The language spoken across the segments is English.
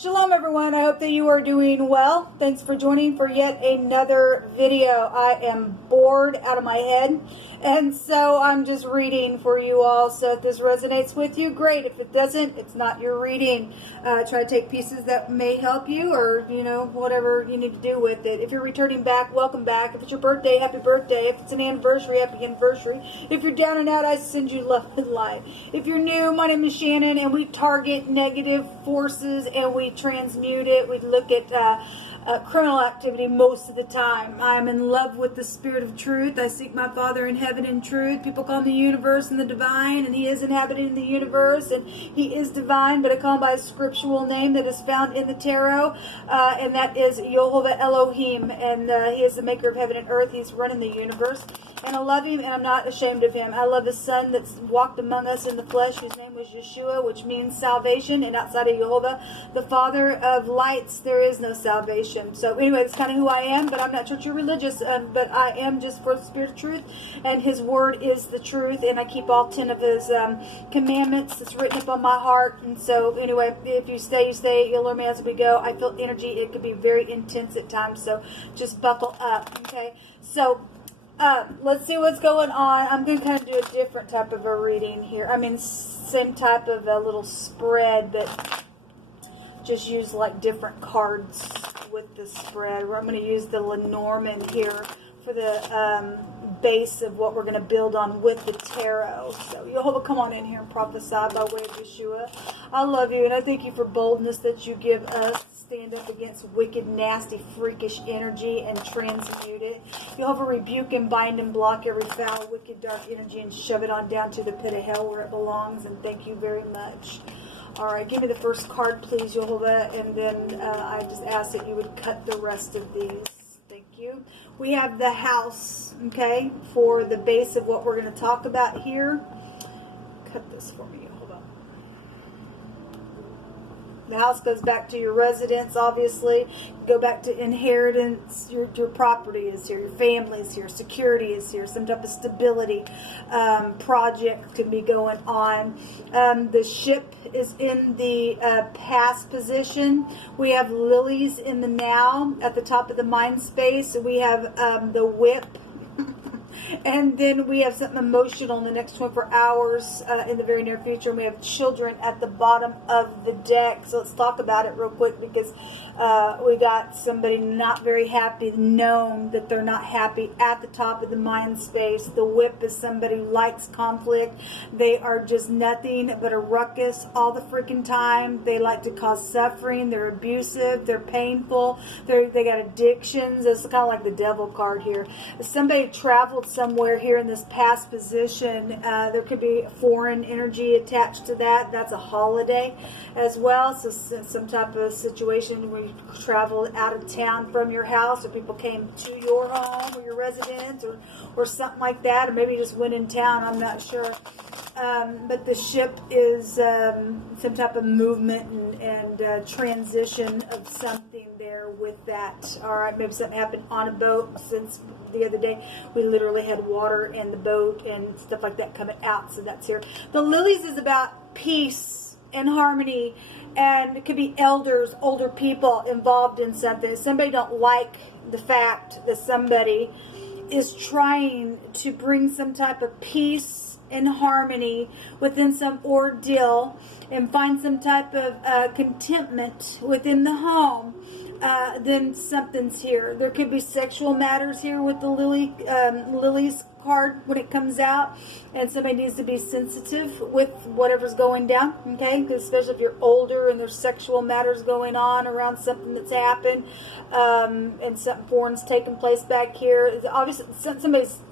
Shalom everyone, I hope that you are doing well. Thanks for joining for yet another video. I am bored out of my head, and so I'm just reading for you all. So if this resonates with you, great. If it doesn't, it's not your reading. Try to take pieces that may help you, or whatever you need to do with it. If you're returning back, welcome back. If it's your birthday, happy birthday. If it's an anniversary, happy anniversary. If you're down and out, I send you love and light. If you're new, my name is Shannon, and we target negative forces and we transmute it. We look at criminal activity most of the time. I am in love with the spirit of truth. I seek my Father in heaven in truth. People call him the universe and the divine, and he is inhabited in the universe, and he is divine, but I call him by a scriptural name that is found in the tarot, and that is Yehovah Elohim, and he is the maker of heaven and earth. He's running the universe, and I love him, and I'm not ashamed of him. I love his son that's walked among us in the flesh, whose name was Yeshua, which means salvation, and outside of Yehovah, the Father of lights, there is no salvation. So anyway, that's kind of who I am, but I'm not church or religious, but I am just for the spirit of truth, and his word is the truth, and I keep all 10 of his commandments. It's written up on my heart, and so anyway, if you stay, you stay. You'll learn me as we go. I feel energy. It could be very intense at times, so just buckle up, okay? So let's see what's going on. I'm going to kind of do a different type of a reading here. I mean, same type of a little spread, but just use like different cards with the spread. I'm going to use the Lenormand here for the base of what we're going to build on with the tarot. So Yehovah, come on in here and prophesy by way of Yeshua. I love you, and I thank you for boldness that you give us. Stand up against wicked, nasty, freakish energy and transmute it. Yehovah, rebuke and bind and block every foul, wicked, dark energy and shove it on down to the pit of hell where it belongs, and thank you very much. All right, give me the first card, please, Yehovah, and then I just ask that you would cut the rest of these. Thank you. We have the house, okay, for the base of what we're going to talk about here. Cut this for me, Yehovah. The house goes back to your residence, obviously. Go back to inheritance. Your property is here. Your family is here. Security is here. Some type of stability project could be going on. The ship is in the past position. We have lilies in the now at the top of the mind space. We have the whip. And then we have something emotional in the next 24 hours in the very near future. And we have children at the bottom of the deck. So let's talk about it real quick, because we got somebody not very happy, known that they're not happy at the top of the mind space. The whip is somebody who likes conflict. They are just nothing but a ruckus all the freaking time. They like to cause suffering. They're abusive. They're painful. They got addictions. It's kind of like the devil card here. If somebody traveled somewhere here in this past position, there could be foreign energy attached to that. That's a holiday as well. So some type of situation where you traveled out of town from your house, or people came to your home or your residence, or something like that, or maybe you just went in town. I'm not sure. But the ship is some type of movement and transition of something there with that. All right, maybe something happened on a boat. Since the other day, we literally had water in the boat and stuff like that coming out, so that's here. The lilies is about peace and harmony, and it could be elders, older people involved in something. Somebody don't like the fact that somebody is trying to bring some type of peace and harmony within some ordeal and find some type of contentment within the home. Then something's here. There could be sexual matters here with the lilies card when it comes out, and somebody needs to be sensitive with whatever's going down, okay? Because especially if you're older and there's sexual matters going on around something that's happened, and something foreign's taking place back here. Obviously,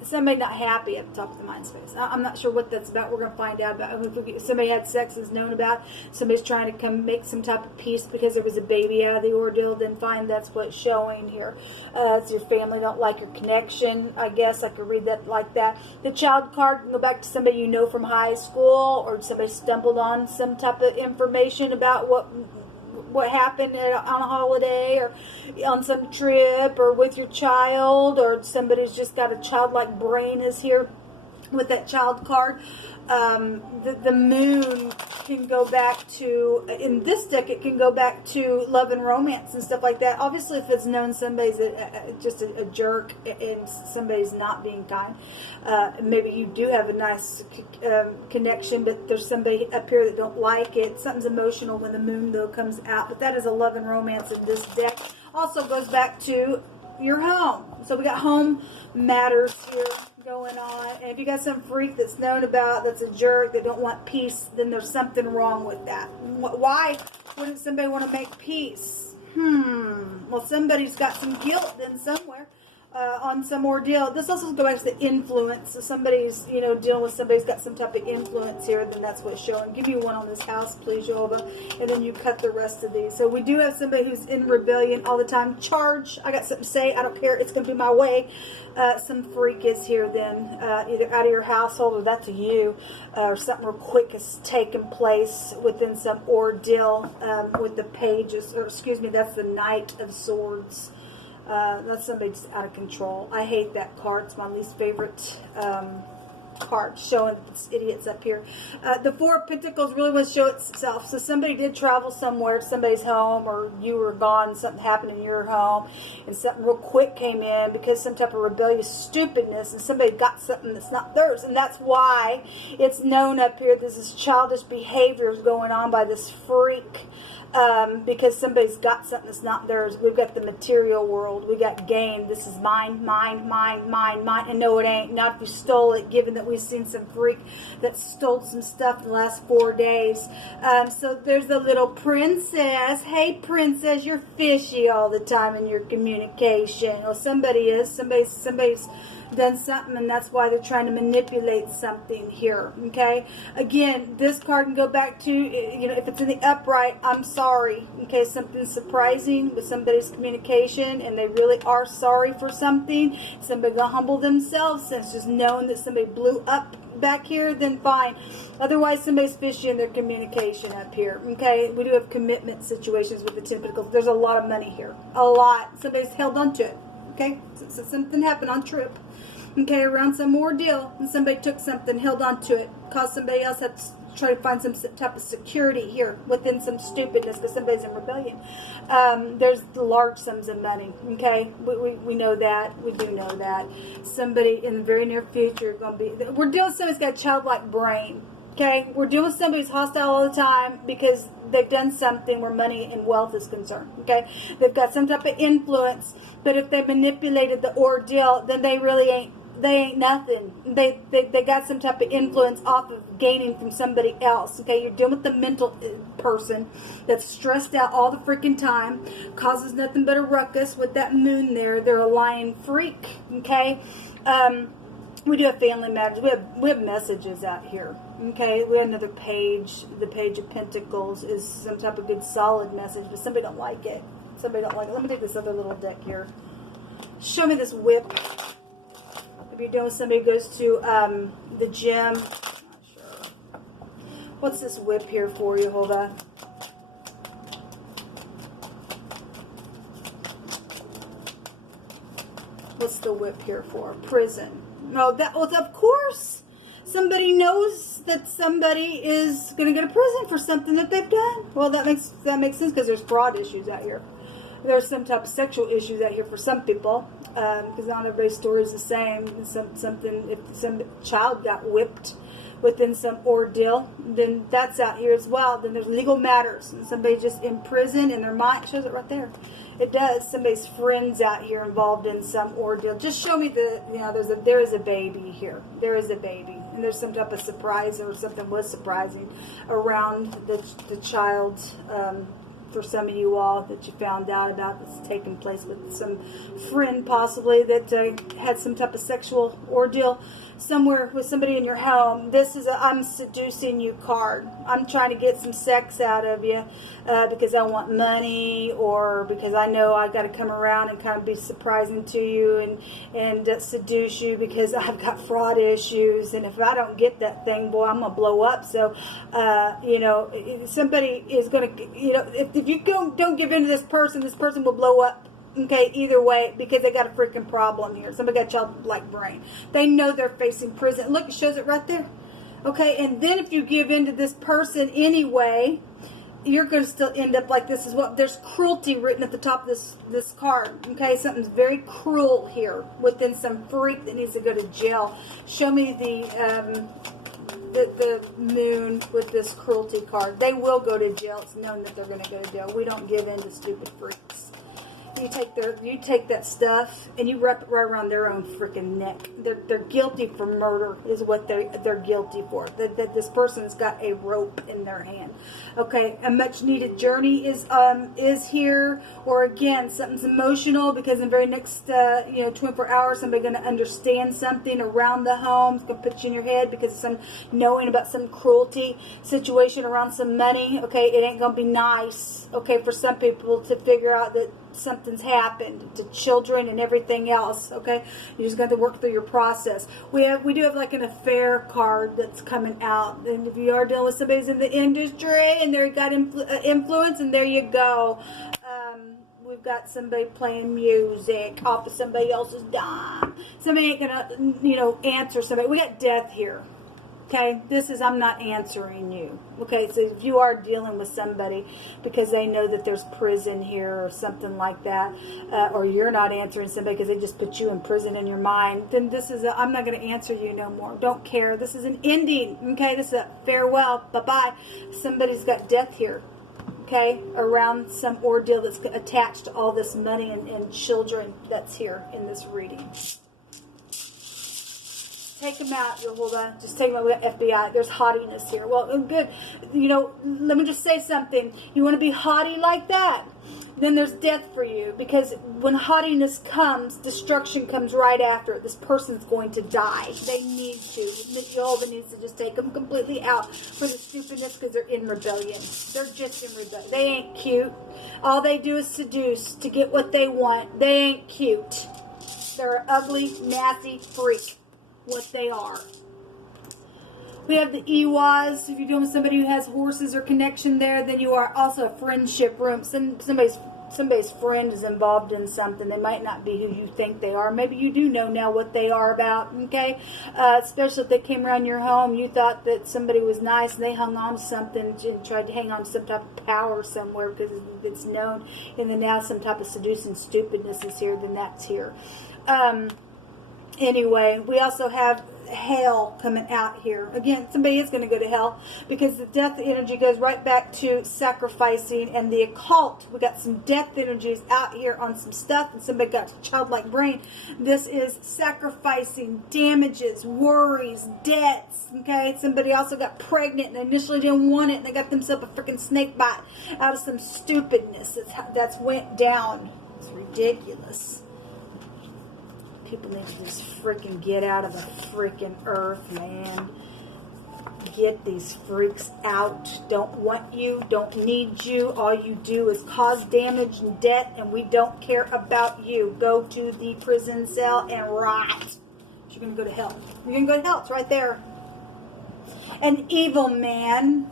somebody not happy at the top of the mind space. I'm not sure what that's about. We're going to find out about. If somebody had sex is known about. Somebody's trying to come make some type of peace because there was a baby out of the ordeal. Then fine, that's what's showing here. It's your family don't like your connection. I guess I could read that like that. The child card can go back to somebody you know from high school, or somebody stumbled on some type of information about what happened on a holiday, or on some trip, or with your child, or somebody's just got a childlike brain is here with that child card. the moon can go back to, in this deck, it can go back to love and romance and stuff like that. Obviously, if it's known somebody's just a jerk and somebody's not being kind, maybe you do have a nice connection, but there's somebody up here that don't like it. Something's emotional when the moon, though, comes out. But that is a love and romance in this deck. Also goes back to your home. So we got home matters here going on. And if you got some freak that's known about, that's a jerk, that don't want peace, then there's something wrong with that. Why wouldn't somebody want to make peace? Well, somebody's got some guilt then somewhere on some ordeal. This also goes back to the influence. So somebody's, dealing with somebody's got some type of influence here, then that's what's showing. Give me one on this house, please, Jehovah. And then you cut the rest of these. So we do have somebody who's in rebellion all the time. Charge. I got something to say. I don't care. It's going to be my way. Some freak is here then, either out of your household or that's you, or something real quick has taken place within some ordeal with the pages, or excuse me, that's the Knight of Swords. That's somebody just out of control. I hate that card. It's my least favorite card, showing this idiot's up here. The Four of Pentacles really wants to show itself. So somebody did travel somewhere, somebody's home, or you were gone, something happened in your home, and something real quick came in because some type of rebellious stupidness, and somebody got something that's not theirs. And that's why it's known up here, this is childish behaviors going on by this freak. Because somebody's got something that's not theirs. We've got the material world. We got gain. This is mine, mine, mine, mine, mine. And no, it ain't. Not if you stole it, given that we've seen some freak that stole some stuff in the last 4 days. So there's the little princess. Hey, princess, you're fishy all the time in your communication. Well, somebody is. Somebody's done something, and that's why they're trying to manipulate something here. Okay, again, this card can go back to, if it's in the upright, I'm sorry. Okay, something's surprising with somebody's communication, and they really are sorry for something. Somebody gonna humble themselves, since just knowing that somebody blew up back here, then fine. Otherwise, somebody's fishy in their communication up here. Okay, we do have commitment situations with the 10 Pentacles. There's a lot of money here, a lot. Somebody's held on to it. Okay, so something happened on trip. Okay, around some ordeal, and somebody took something, held on to it, caused somebody else have to try to find some type of security here within some stupidness because somebody's in rebellion. There's large sums of money. Okay, we know that. We do know that. Somebody in the very near future going to be. We're dealing with somebody's got a childlike brain. Okay, we're dealing with somebody who's hostile all the time because they've done something where money and wealth is concerned. Okay, they've got some type of influence, but if they manipulated the ordeal, then they really ain't. They ain't nothing. They got some type of influence off of gaining from somebody else. Okay, you're dealing with the mental person that's stressed out all the freaking time, causes nothing but a ruckus with that moon there. They're a lying freak. Okay, we do have family matters. We have messages out here. Okay, we have another page. The Page of Pentacles is some type of good solid message, but somebody don't like it. Somebody don't like it. Let me take this other little deck here. Show me this whip. If you're doing somebody who goes to the gym, not sure. What's this whip here for you? Hold on. What's the whip here for? Prison. No, of course. Somebody knows that somebody is going to go to prison for something that they've done. Well, that makes sense because there's fraud issues out here. There's some type of sexual issues out here for some people, because not everybody's story is the same. If some child got whipped within some ordeal, then that's out here as well. Then there's legal matters, and somebody just in prison, and their mind shows it right there. It does. Somebody's friends out here involved in some ordeal. Just show me there is a baby here. There is a baby, and there's some type of surprise or something was surprising around the child. For some of you all that you found out about that's taking place with some friend possibly that had some type of sexual ordeal somewhere with somebody in your home. This is a I'm seducing you card. I'm trying to get some sex out of you because I want money, or because I know I got to come around and kind of be surprising to you and seduce you because I've got fraud issues, and if I don't get that thing, boy, I'm gonna blow up. So somebody is gonna, if you don't give in to this person will blow up. Okay, either way, because they got a freaking problem here. Somebody got a childlike brain. They know they're facing prison. Look, it shows it right there. Okay, and then if you give in to this person anyway, you're going to still end up like this. Is what there's cruelty written at the top of this card. Okay, something's very cruel here within some freak that needs to go to jail. Show me the moon with this cruelty card. They will go to jail. It's known that they're going to go to jail. We don't give in to stupid freaks. You take that stuff and you wrap it right around their own freaking neck. They're guilty for murder is what they're guilty for. That this person's got a rope in their hand. Okay, a much needed journey is here, or again something's emotional because in the very next 24 hours somebody's going to understand something around the home. It's going to put you in your head because of some knowing about some cruelty situation around some money. Okay, it ain't going to be nice. Okay, for some people to figure out that something's happened to children and everything else. Okay, you just got to work through your process. We do have like an affair card that's coming out, and if you are dealing with somebody who's in the industry and they've got influence, and there you go. We've got somebody playing music off of somebody else's dime. Somebody ain't gonna answer somebody. We got death here. Okay, I'm not answering you. Okay, so if you are dealing with somebody because they know that there's prison here or something like that, or you're not answering somebody because they just put you in prison in your mind, then I'm not going to answer you no more. Don't care. This is an ending. Okay, this is a farewell. Bye-bye. Somebody's got death here. Okay, around some ordeal that's attached to all this money and children that's here in this reading. Take them out, Jehovah. Just take them out. We got FBI. There's haughtiness here. Well, good. Let me just say something. You want to be haughty like that? Then there's death for you. Because when haughtiness comes, destruction comes right after it. This person's going to die. They need to. Jehovah needs to just take them completely out for the stupidness because they're in rebellion. They're just in rebellion. They ain't cute. All they do is seduce to get what they want. They ain't cute. They're an ugly, nasty freak. What they are. We have the EWAs. If you're dealing with somebody who has horses or connection there, then you are also a friendship room. Somebody's friend is involved in something. They might not be who you think they are. Maybe you do know now what they are about. Okay, especially if they came around your home, you thought that somebody was nice and they hung on to something and tried to hang on to some type of power somewhere because it's known. And then now some type of seducing stupidness is here. Then that's here. Anyway, we also have hell coming out here. Again, somebody is going to go to hell because the death energy goes right back to sacrificing and the occult. We got some death energies out here on some stuff, and somebody got a childlike brain. This is sacrificing, damages, worries, debts. Okay, somebody also got pregnant and initially didn't want it, and they got themselves a freaking snake bite out of some stupidness that's went down. It's ridiculous. People need to just freaking get out of the freaking earth, man. Get these freaks out. Don't want you. Don't need you. All you do is cause damage and debt, and we don't care about you. Go to the prison cell and rot. You're going to go to hell. You're going to go to hell. It's right there. An evil man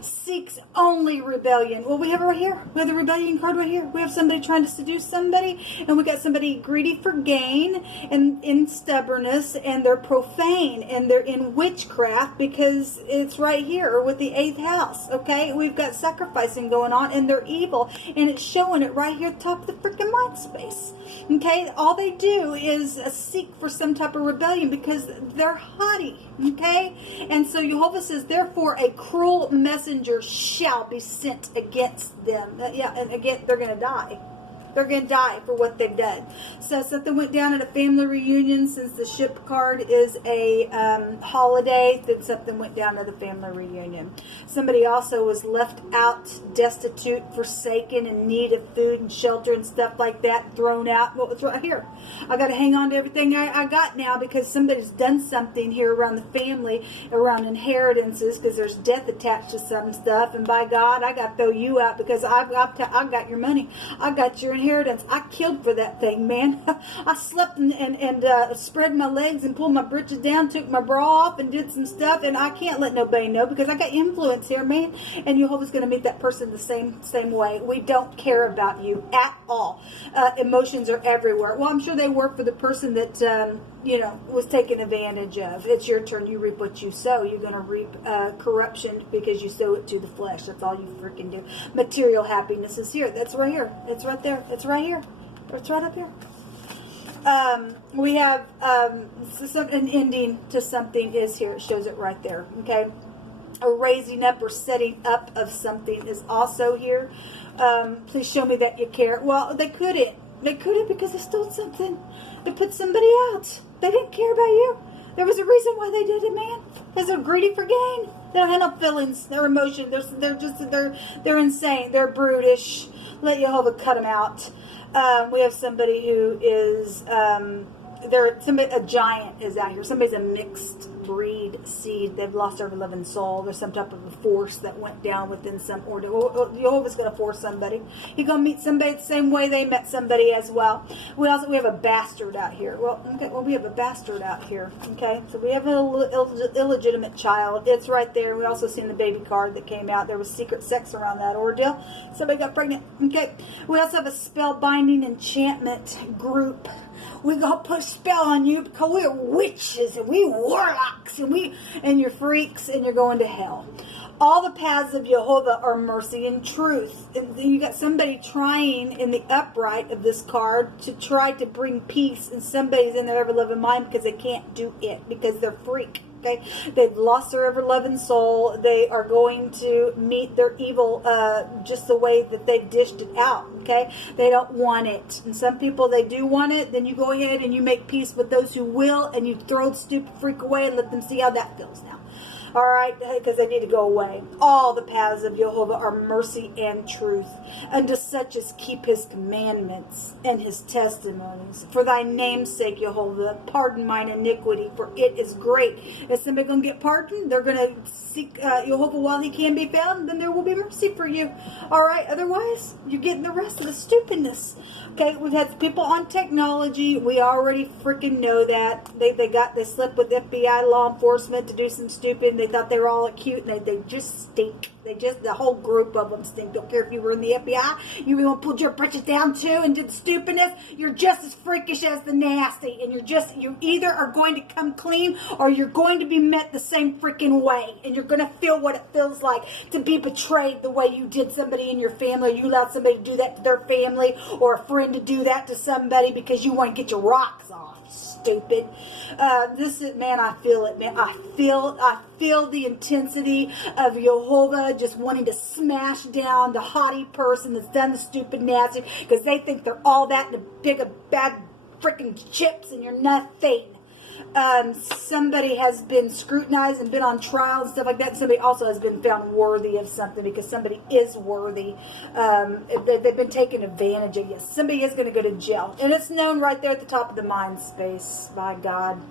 seeks only rebellion. Well, we have it right here. We have the rebellion card right here. We have somebody trying to seduce somebody, and we got somebody greedy for gain and in stubbornness, and they're profane, and they're in witchcraft because it's right here with the 8th house. Okay, we've got sacrificing going on, and they're evil, and it's showing it right here at the top of the freaking mind space. Okay, all they do is seek for some type of rebellion because they're haughty. Okay, and so Jehovah says, therefore a cruel messenger shall be sent against them. And again, they're going to die. They're going to die for what they've done. So something went down at a family reunion. Since the ship card is a holiday, then something went down at the family reunion. Somebody also was left out, destitute, forsaken, in need of food and shelter and stuff like that, thrown out. Well, it's right here. I got to hang on to everything I got now because somebody's done something here around the family, around inheritances, because there's death attached to some stuff. And by God, I got to throw you out because I got your money. I got your inheritance. I killed for that thing, man. I slept and spread my legs and pulled my britches down, took my bra off and did some stuff, and I can't let nobody know because I got influence here, man. And Jehovah's going to meet that person the same way. We don't care about you at all. Emotions are everywhere. Well, I'm sure they were for the person that was taken advantage of. It's your turn. You reap what you sow. You're going to reap corruption because you sow it to the flesh. That's all you freaking do. Material happiness is here. That's right here. It's right there. It's right here. It's right up here. We have an ending to something is here. It shows it right there. Okay. A raising up or setting up of something is also here. Please show me that you care. Well, they couldn't. They couldn't because they stole something. They put somebody out. They didn't care about you. There was a reason why they did it, man. Because they're greedy for gain. They don't have no feelings, no emotion. They're insane. They're brutish. Let Jehovah cut them out. We have somebody who is a giant is out here. Somebody's a mixed breed seed. They've lost their living soul. There's some type of a force that went down within some order. Jehovah's going to force somebody. You're going to meet somebody the same way they met somebody as well. We have a bastard out here. We have a bastard out here. Okay, so we have an illegitimate child. It's right there. We also seen the baby card that came out. There was secret sex around that ordeal. Somebody got pregnant. Okay, we also have a spell-binding enchantment group. We're going to put a spell on you because we're witches and we warlocks and you're freaks and you're going to hell. All the paths of Jehovah are mercy and truth. And you got somebody trying in the upright of this card to try to bring peace, and somebody's in their ever-loving mind because they can't do it because they're freak. Okay? They've lost their ever-loving soul. They are going to meet their evil just the way that they've dished it out. Okay? They don't want it. And some people, they do want it. Then you go ahead and you make peace with those who will, and you throw the stupid freak away and let them see how that feels now. All right, because they need to go away. All the paths of Jehovah are mercy and truth, unto such as keep his commandments and his testimonies. For thy name's sake, Jehovah, pardon mine iniquity, for it is great. Is somebody going to get pardoned? They're going to seek Jehovah while he can be found, then there will be mercy for you. All right, otherwise, you're getting the rest of the stupidness. Okay, we've had people on technology. We already freaking know that. They slipped with FBI law enforcement to do some stupid. They thought they were all cute, and they just stink. The whole group of them stink. Don't care if you were in the FBI. You even pulled your britches down too and did stupidness. You're just as freakish as the nasty. And you either are going to come clean or you're going to be met the same freaking way. And you're going to feel what it feels like to be betrayed the way you did somebody in your family. Or you allowed somebody to do that to their family, or a friend to do that to somebody because you want to get your rocks off. Stupid. Man, I feel it, man. I feel the intensity of Jehovah just wanting to smash down the haughty person that's done the stupid nasty because they think they're all that in a big of bad freaking chips and you're nothing. Somebody has been scrutinized and been on trial and stuff like that. Somebody also has been found worthy of something because somebody is worthy. They've been taken advantage of. Yes, somebody is going to go to jail. And it's known right there at the top of the mind space. By God.